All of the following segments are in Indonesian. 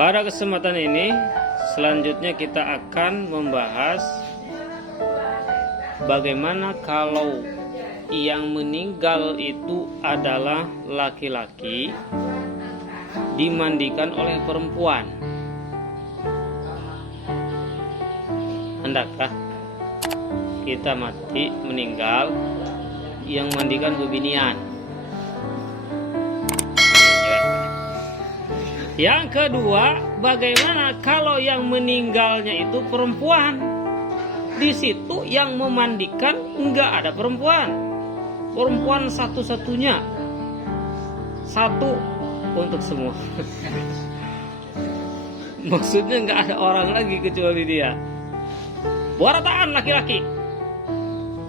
Pada kesempatan ini selanjutnya kita akan membahas bagaimana kalau yang meninggal itu adalah laki-laki dimandikan oleh perempuan. Hendakkah kita mati meninggal yang mandikan bebinian? Yang kedua, bagaimana kalau yang meninggalnya itu perempuan? Di situ yang memandikan enggak ada perempuan. Perempuan satu-satunya. Satu untuk semua. Maksudnya enggak ada orang lagi kecuali dia. Warataan laki-laki.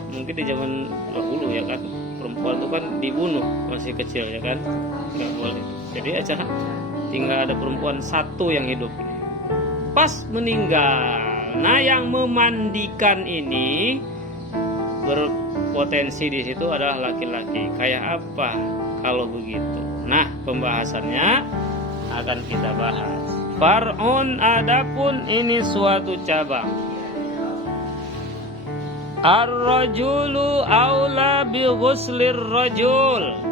Mungkin di zaman dahulu ya kan, perempuan itu kan dibunuh masih kecil ya kan, enggak boleh. Jadi aja tinggal ada perempuan satu yang hidup. Pas meninggal, nah yang memandikan ini berpotensi di situ adalah laki-laki. Kayak apa kalau begitu? Nah, pembahasannya akan kita bahas. Far'un, adapun ini suatu cabang. Ar-rajulu aula bi ghuslir rajul.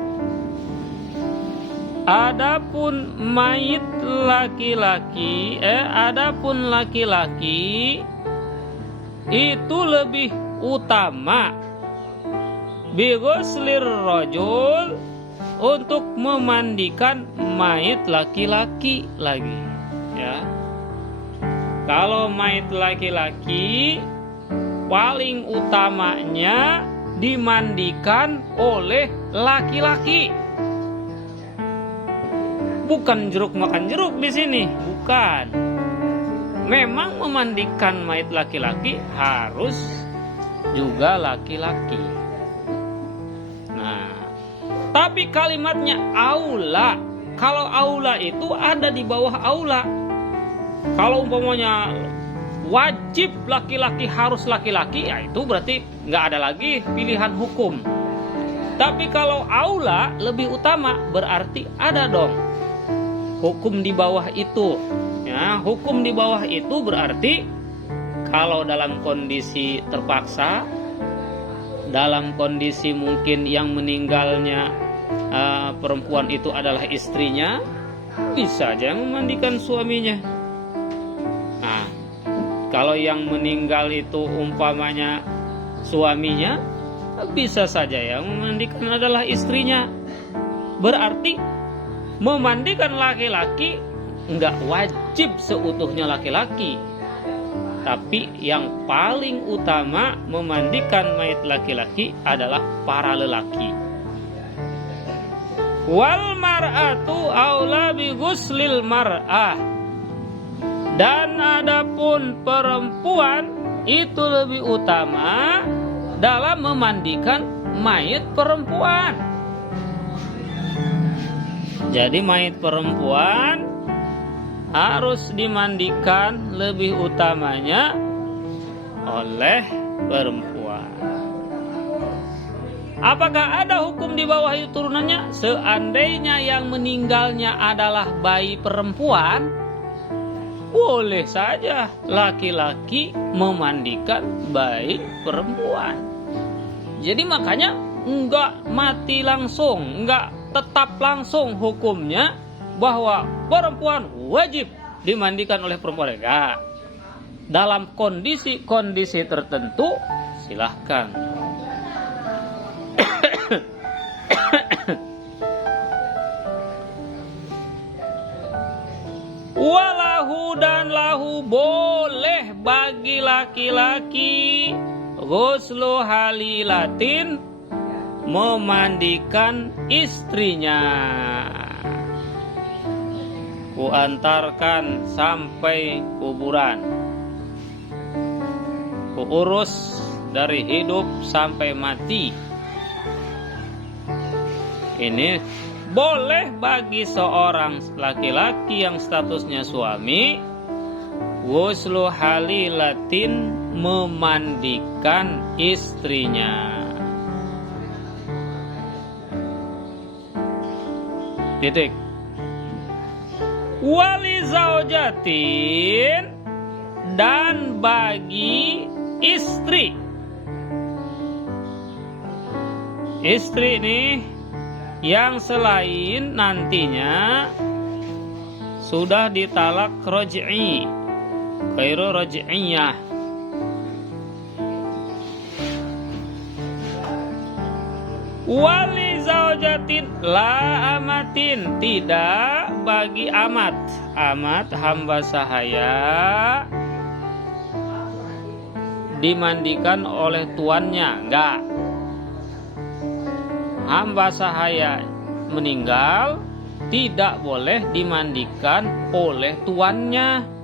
Adapun mayit laki-laki, adapun laki-laki itu lebih utama bi ghuslir rajul untuk memandikan mayit laki-laki lagi, ya. Kalau mayit laki-laki paling utamanya dimandikan oleh laki-laki. Bukan jeruk makan jeruk di sini, bukan. Memang memandikan mayit laki-laki harus juga laki-laki. Nah, tapi kalimatnya aula. Kalau aula itu ada di bawah aula. Kalau umpamanya wajib laki-laki harus laki-laki, ya itu berarti nggak ada lagi pilihan hukum. Tapi kalau aula lebih utama, berarti ada dong hukum di bawah itu. Ya, hukum di bawah itu berarti kalau dalam kondisi terpaksa, dalam kondisi mungkin yang meninggalnya perempuan itu adalah istrinya, bisa aja memandikan suaminya. Nah, kalau yang meninggal itu umpamanya suaminya, bisa saja yang memandikan adalah istrinya. Berarti memandikan laki-laki enggak wajib seutuhnya laki-laki. Tapi yang paling utama memandikan mayit laki-laki adalah para lelaki. Wal mar'atu aula bi ghuslil mar'ah. Dan adapun perempuan itu lebih utama dalam memandikan mayit perempuan. Jadi mayit perempuan harus dimandikan lebih utamanya oleh perempuan. Apakah ada hukum di bawah itu turunannya? Seandainya yang meninggalnya adalah bayi perempuan, boleh saja laki-laki memandikan bayi perempuan. Jadi makanya enggak mati langsung, enggak tetap langsung hukumnya bahwa perempuan wajib dimandikan oleh perempuan. Enggak. Dalam kondisi-kondisi tertentu silahkan. Walahu, dan lahu boleh bagi laki-laki ghuslu halilatin, memandikan istrinya. Kuantarkan sampai kuburan, kuurus dari hidup sampai mati. Ini boleh bagi seorang laki-laki yang statusnya suami ghuslu halilatin, memandikan istrinya. Titik. Wali zaujatin, dan bagi istri. Istri nih yang selain nantinya sudah ditalak raj'i, ghairu raj'iyah. Wali zaujatin la amatin, tidak bagi amat. Amat hamba sahaya dimandikan oleh tuannya, enggak. Hamba sahaya meninggal tidak boleh dimandikan oleh tuannya.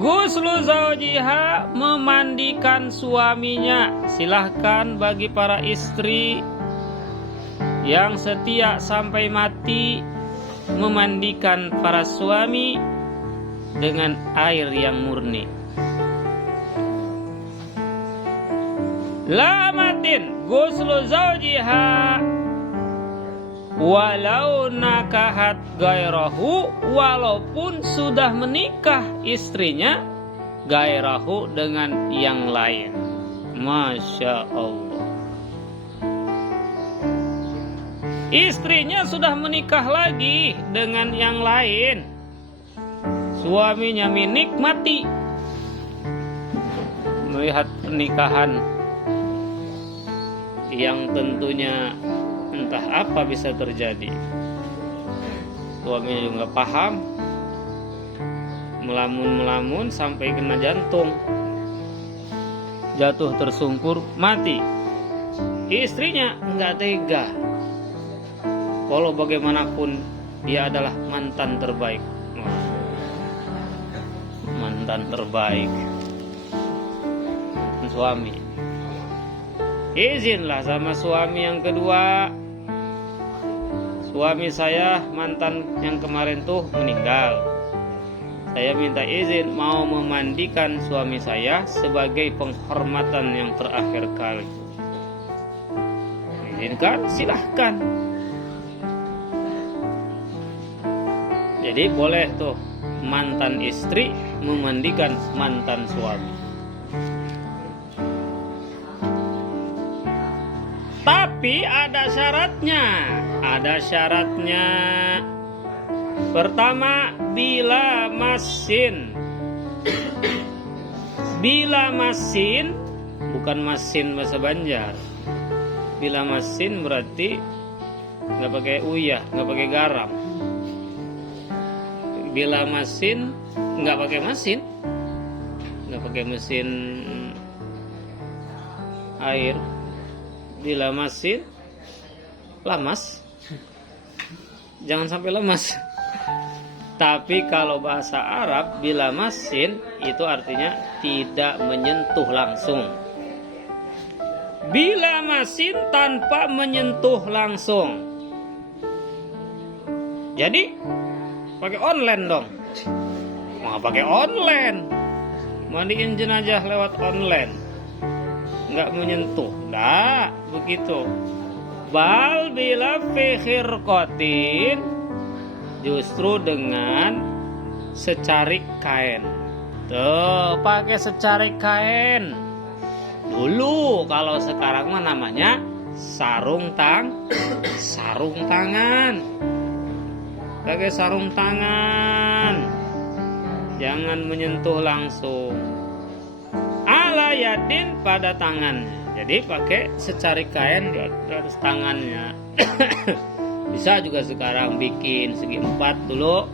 Ghuslu zaujiha, memandikan suaminya. Silahkan bagi para istri yang setia sampai mati memandikan para suami dengan air yang murni. Lamatin ghuslu zaujiha walau nakahat gairahu, walaupun sudah menikah istrinya gairahu dengan yang lain. Masya Allah. Istrinya sudah menikah lagi dengan yang lain, suaminya menikmati melihat pernikahan yang tentunya entah apa bisa terjadi. Suaminya juga nggak paham, melamun sampai kena jantung, jatuh tersungkur, mati. Istrinya nggak tega, walau bagaimanapun dia adalah mantan terbaik. Mantan terbaik suami. Izinlah sama suami yang kedua. Suami saya mantan yang kemarin tuh meninggal. Saya minta izin mau memandikan suami saya sebagai penghormatan yang terakhir kali. Izinkan, silahkan. Jadi boleh tuh mantan istri memandikan mantan suami. Tapi ada syaratnya. Ada syaratnya. Pertama, bila masin. Bila masin, bukan masin bahasa Banjar. Bila masin berarti nggak pakai uyah, nggak pakai garam. Bila masin, nggak pakai mesin, nggak pakai mesin air. Bila masin, lamas. Jangan sampai lemas. Tapi kalau bahasa Arab, bila masin itu artinya tidak menyentuh langsung. Bila masin tanpa menyentuh langsung. Jadi pakai online dong. Mau pakai online? Mandiin jenazah lewat online. Nggak menyentuh, nggak begitu. Bal bila fikhir kotin, justru dengan secarik kain. Tuh, pakai secarik kain. Dulu, kalau sekarang mah namanya sarung tangan. Pakai sarung tangan. Jangan menyentuh langsung. Ala yadin, pada tangannya. Jadi pakai secarik kain di atas tangannya. Bisa juga sekarang bikin segi 4 dulu,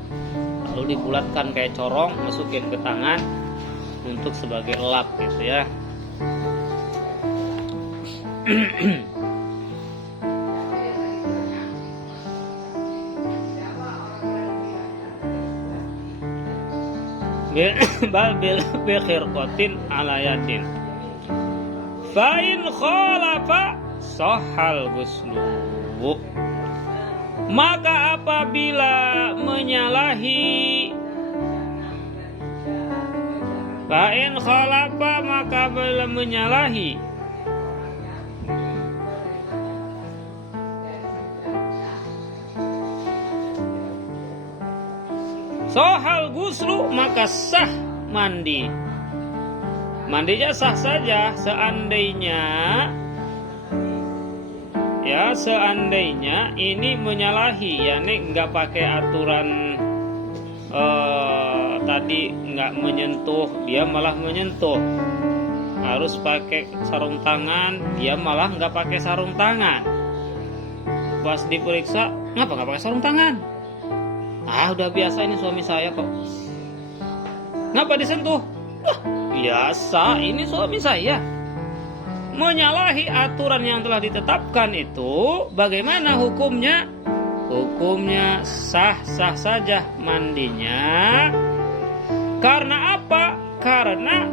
lalu dibulatkan kayak corong, masukin ke tangan untuk sebagai lap gitu ya. Bal bil khirqatin ala yadin. Fa in khalafa sahal ghuslu. Maka apabila menyalahi, fa in khalafa, maka apabila menyalahi Sohal guslu, maka sah mandi. Mandinya sah saja seandainya ini menyalahi, yakni nggak pakai aturan tadi, nggak menyentuh, dia malah menyentuh. Harus pakai sarung tangan, dia malah nggak pakai sarung tangan. Pas diperiksa, ngapa nggak pakai sarung tangan? Udah biasa, ini suami saya kok. Ngapa disentuh? Biasa, ini suami saya. Menyalahi aturan yang telah ditetapkan itu, bagaimana hukumnya? Hukumnya sah-sah saja mandinya. Karena apa? Karena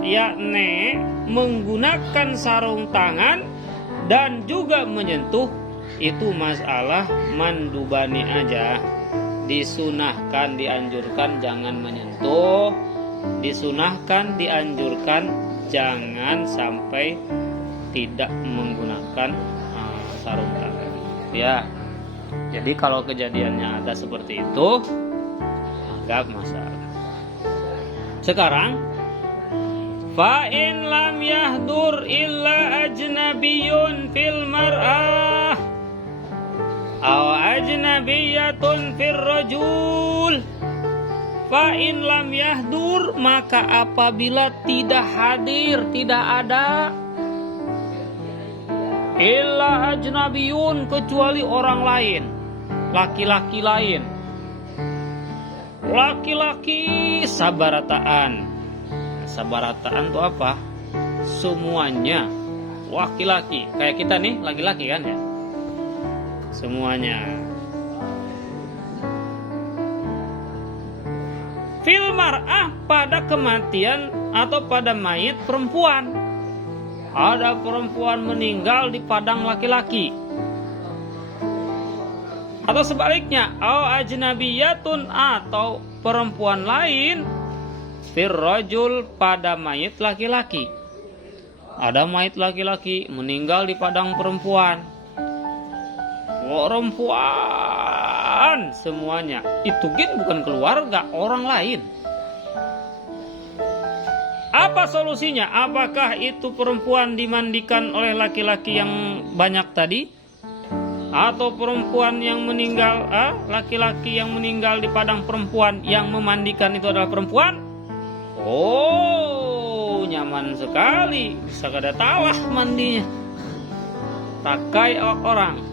yakni menggunakan sarung tangan dan juga menyentuh itu masalah mandubani aja. Disunahkan, dianjurkan jangan menyentuh. Disunahkan, dianjurkan jangan sampai tidak menggunakan sarung tangan. Ya. Jadi kalau kejadiannya ada seperti itu, enggak masalah. Sekarang, fa in lam yahdur illa ajnabiyyun fil mar'ah aw ajnabiyyatun fir rajul. Fa in lam yahdur, maka apabila tidak hadir, tidak ada, illa ajnabiyun, kecuali orang lain, laki-laki lain. Laki-laki sabarataan. Sabarataan itu apa? Semuanya laki-laki. Kayak kita nih laki-laki kan ya? Semuanya. Fil mar'ah, pada kematian atau pada mayit perempuan. Ada perempuan meninggal di padang laki-laki. Atau sebaliknya, au ajnabiyatun, atau perempuan lain fir rajul, pada mayit laki-laki. Ada mayit laki-laki meninggal di padang perempuan. Perempuan semuanya. Itu bukan keluarga, orang lain. Apa solusinya? Apakah itu perempuan dimandikan oleh laki-laki yang banyak tadi? Atau perempuan yang meninggal, laki-laki yang meninggal di padang perempuan, yang memandikan itu adalah perempuan? Oh, nyaman sekali. Bisa kada talah mandinya. Takai orang.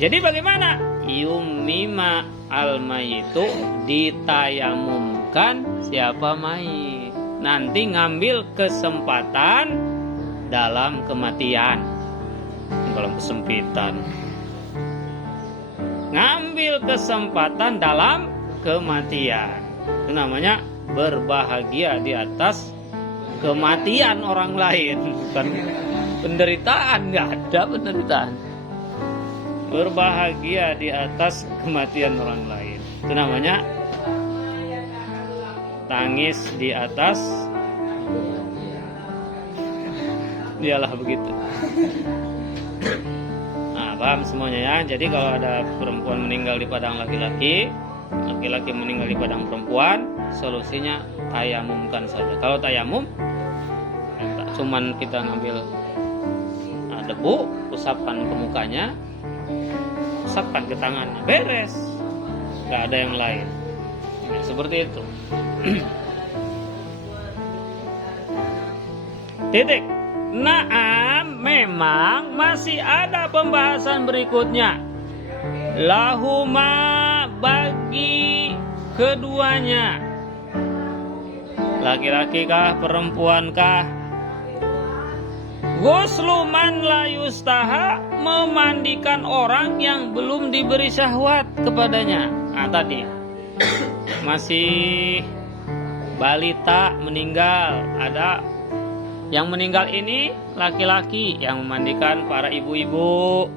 Jadi bagaimana? Yumima al-mayitu, ditayamumkan siapa mayit. Nanti ngambil kesempatan dalam kematian, dalam kesempitan. Ngambil kesempatan dalam kematian. Itu namanya berbahagia di atas kematian orang lain. Bukan penderitaan, nggak ada penderitaan. Berbahagia di atas kematian orang lain. Itu namanya tangis di atas. Dialah begitu. Nah, paham semuanya ya. Jadi kalau ada perempuan meninggal di padang laki-laki, laki-laki meninggal di padang perempuan, solusinya tayamumkan saja. Kalau tayamum, cuman kita ngambil debu, usapkan ke mukanya, usapkan ke tangannya, beres. Gak ada yang lain. Ya, seperti itu. Titik. Naam, memang masih ada pembahasan berikutnya. Lahuma, bagi keduanya. Laki-laki kah, perempuan kah? Ghuslu man la yustaha, memandikan orang yang belum diberi syahwat kepadanya. Nah tadi masih balita meninggal. Ada yang meninggal ini laki-laki, yang memandikan para ibu-ibu.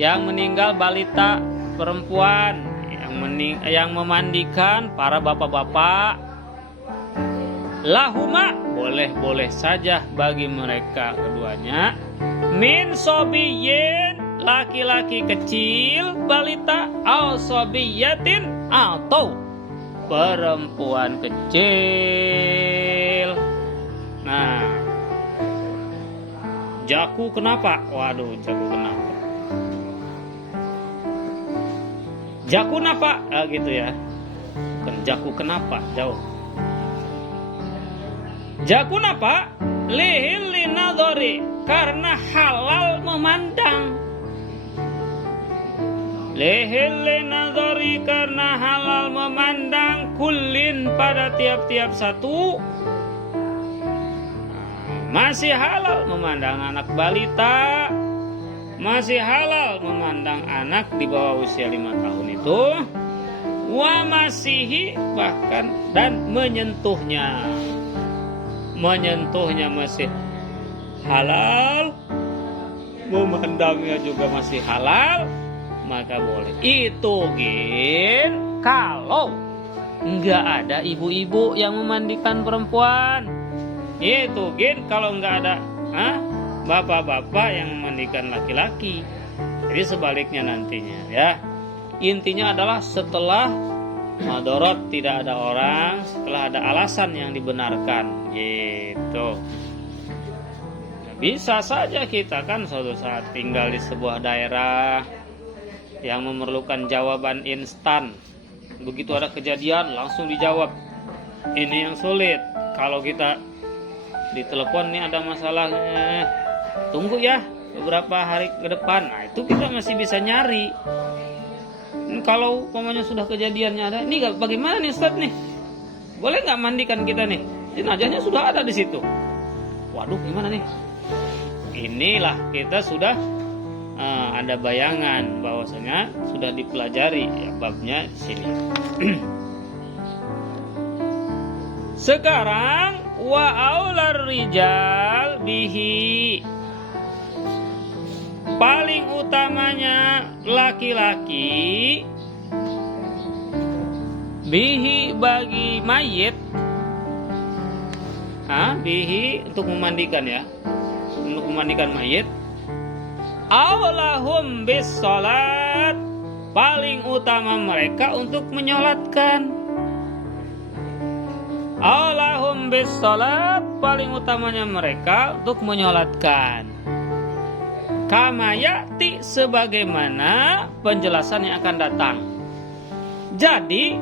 Yang meninggal balita perempuan, yang memandikan para bapak-bapak. Lahuma, boleh-boleh saja bagi mereka keduanya. Min sobiyin, laki-laki kecil, balita, au sobiyatin, atau perempuan kecil. Nah, jaku kenapa? Waduh, jaku kenapa? Jaku kenapa? Gitu ya. Bukan jaku kenapa, jauh. Jaku kenapa? Lihil linadhari, karena halal memandang. Lihil linadhari, karena halal memandang, kullin, pada tiap-tiap satu. Masih halal memandang anak balita, masih halal memandang anak di bawah usia 5 tahun itu, wa masihi, bahkan dan menyentuhnya masih halal, memandangnya juga masih halal, maka boleh. Itu gin kalau nggak ada ibu-ibu yang memandikan perempuan. Itu gin kalau nggak ada bapak-bapak yang memandikan laki-laki. Jadi sebaliknya nantinya ya. Intinya adalah setelah madorot tidak ada orang, setelah ada alasan yang dibenarkan gitu. Bisa saja kita kan suatu saat tinggal di sebuah daerah yang memerlukan jawaban instan. Begitu ada kejadian langsung dijawab. Ini yang sulit. Kalau kita ditelepon nih ada masalah, tunggu ya beberapa hari ke depan. Nah, itu kita masih bisa nyari. Kalau umpamanya sudah kejadiannya ada, ini bagaimana nih Ustaz nih? Boleh nggak mandikan kita nih? Jenazahnya sudah ada di situ. Waduh, gimana nih? Inilah kita sudah ada bayangan bahwasanya sudah dipelajari ya, babnya di sini. Sekarang wa aular rijal bihi, paling utamanya laki-laki, bihi bagi mayit, bihi untuk memandikan ya, untuk memandikan mayit. Awlahum bis salat, paling utama mereka untuk menyolatkan. Allahum bis salat, paling utamanya mereka untuk menyolatkan. Kama ya'ti, sebagaimana penjelasan yang akan datang. Jadi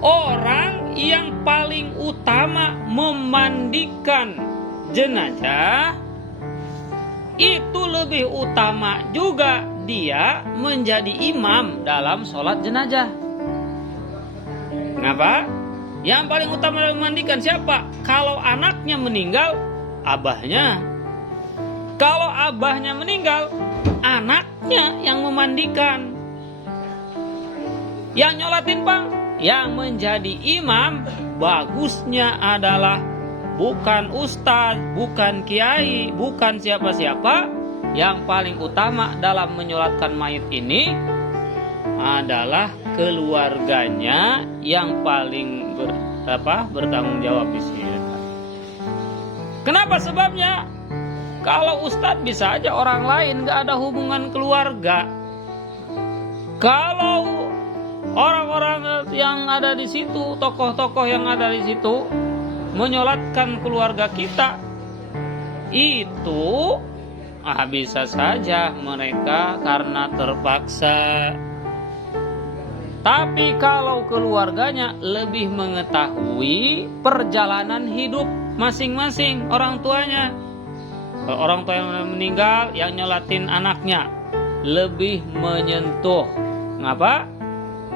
orang yang paling utama memandikan jenazah itu lebih utama juga dia menjadi imam dalam sholat jenazah. Kenapa? Yang paling utama dalam memandikan siapa? Kalau anaknya meninggal, abahnya. Kalau abahnya meninggal, anaknya yang memandikan. Yang nyolatin bang, yang menjadi imam, bagusnya adalah bukan ustaz, bukan kiai, bukan siapa-siapa. Yang paling utama dalam menyolatkan mayit ini adalah keluarganya yang paling bertanggung jawab di sini. Kenapa sebabnya? Kalau ustadz bisa aja orang lain nggak ada hubungan keluarga. Kalau orang-orang yang ada di situ, tokoh-tokoh yang ada di situ menyolatkan keluarga kita, itu bisa saja mereka karena terpaksa. Tapi kalau keluarganya lebih mengetahui perjalanan hidup masing-masing orang tuanya, kalau orang tua yang meninggal, yang nyolatin anaknya lebih menyentuh. Mengapa?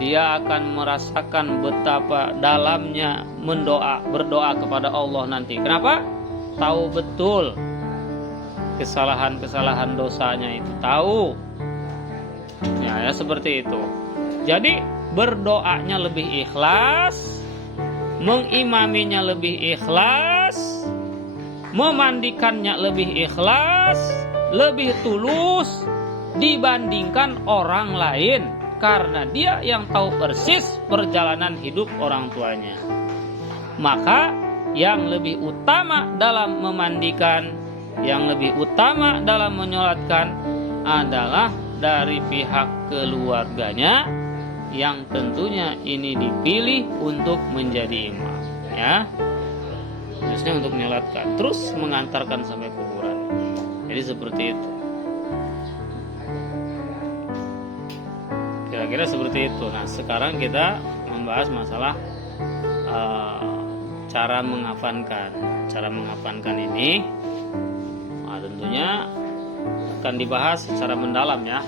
Dia akan merasakan betapa dalamnya berdoa kepada Allah nanti. Kenapa? Tahu betul kesalahan-kesalahan dosanya itu, tahu ya seperti itu. Jadi berdoanya lebih ikhlas, mengimaminya lebih ikhlas, memandikannya lebih ikhlas, lebih tulus dibandingkan orang lain, karena dia yang tahu persis perjalanan hidup orang tuanya. Maka yang lebih utama dalam memandikan yang lebih utama dalam menyolatkan adalah dari pihak keluarganya, yang tentunya ini dipilih untuk menjadi imam, ya, khususnya untuk menyolatkan, terus mengantarkan sampai kuburan. Jadi seperti itu. Kira-kira seperti itu. Nah, sekarang kita membahas masalah cara mengafankan. Cara mengafankan ini, nah, tentunya akan dibahas secara mendalam, ya.